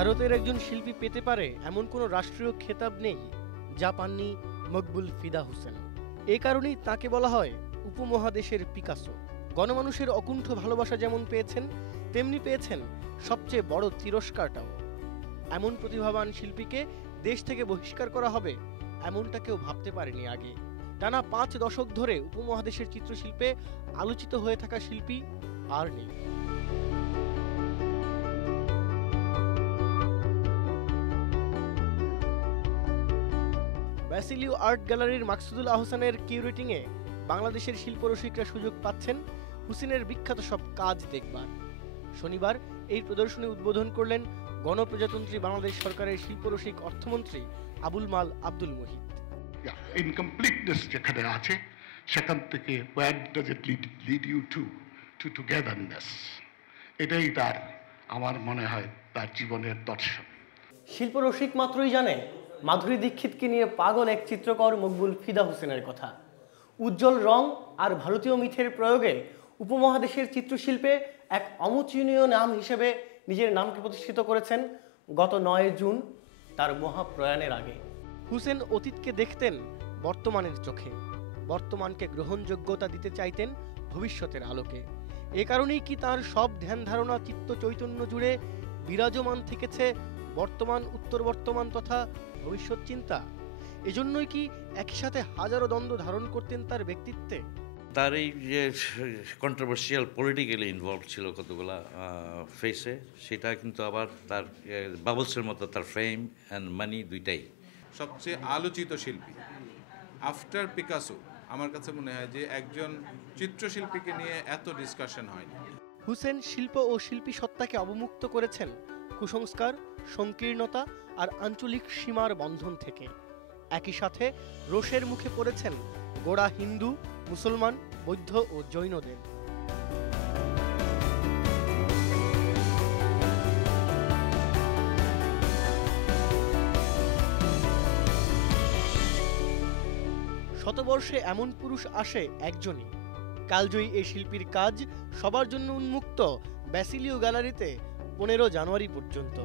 ভারতের একজন শিল্পী পেতে পারে এমন কোনো রাষ্ট্রীয় খেতাব নেই যা পাননি মকবুল ফিদা হোসেন। এ কারণেই তাকে বলা হয় উপমহাদেশের পিকাসো। গণমানুষের অকুণ্ঠ ভালোবাসা যেমন পেয়েছেন, তেমনি পেয়েছেন সবচেয়ে বড় তিরস্কারটাও। এমন প্রতিভাবান শিল্পীকে দেশ থেকে বহিষ্কার করা হবে এমনটা কেউ ভাবতে পারেনি আগে। টানা 5 দশক ধরে উপমহাদেশের চিত্রশিল্পে আলোচিত হয়ে থাকা শিল্পী আর নেই। ব্যাসিলিও আর্ট গ্যালারির মাকসুদুল আহসানের কিউরেটিংয়ে বাংলাদেশের শিল্পরসিকরা সুযোগ পাচ্ছেন হুসেনের বিখ্যাত সব কাজ দেখবার। শনিবার এই প্রদর্শনী উদ্বোধন করলেন গণপ্রজাতন্ত্রী বাংলাদেশ সরকারের শিল্পরসিক অর্থমন্ত্রী আবুল মাল আব্দুল মুহিত। ইনকমপ্লিটনেস যেখানে আছে সেখান থেকে where does it lead you to togetherness, এটাই তার, আমার মনে হয় তার জীবনের দর্শন। শিল্পরসিক মাত্রই জানে মাধুরী দীক্ষিতকে নিয়ে পাগল এক চিত্রকর মকবুল ফিদা হোসেনের কথা। উজ্জ্বল রং আর ভারতীয় মিথের প্রয়োগে উপমহাদেশের চিত্রশিল্পে এক অমোচনীয় নাম হিসেবে নিজের নামকে প্রতিষ্ঠিত করেছেন গত 9 জুন তার মহাপ্রয়াণের আগে। হুসেন অতীতকে দেখতেন বর্তমানের চোখে, বর্তমানকে গ্রহণযোগ্যতা দিতে চাইতেন ভবিষ্যতের আলোকে। এ কারণেই কি তার সব ধ্যান ধারণা চিত্ত চৈতন্য জুড়ে বিরাজমান থেকেছে বর্তমান, উত্তর বর্তমান তথা ভবিষ্যৎ চিন্তা? এজন্যই কি একই সাথে হাজারো দ্বন্দ্ব ধারণ করতেন তার ব্যক্তিত্বে? তার এই যে কন্ট্রোভার্সিয়াল পলিটিক্যালি ইনভলভ ছিল কতগুলা ফেসে, সেটা কিন্তু আবার তার বাবলসের মতো তার ফেম অ্যান্ড মানি দুইটাই। সবচেয়ে আলোচিত শিল্পী আফটার পিকাসো আমার কাছে মনে হয় যে একজন চিত্রশিল্পীকে নিয়ে এত ডিসকাশন হয়নি। হুসেন শিল্প ও শিল্পী সত্তাকে অবমুক্ত করেছেন কুসংস্কার, সংকীর্ণতা আর আঞ্চলিক সীমার বন্ধন থেকে। একই সাথে রোষের মুখে পড়েছেন গোড়া হিন্দু, মুসলমান, বৌদ্ধ ও জৈনদের। শতবর্ষে এমন পুরুষ আসে একজনই। কালজয়ী এই শিল্পীর কাজ সবার জন্য উন্মুক্ত ব্যাসিলিও গ্যালারিতে 15 জানুয়ারি পর্যন্ত।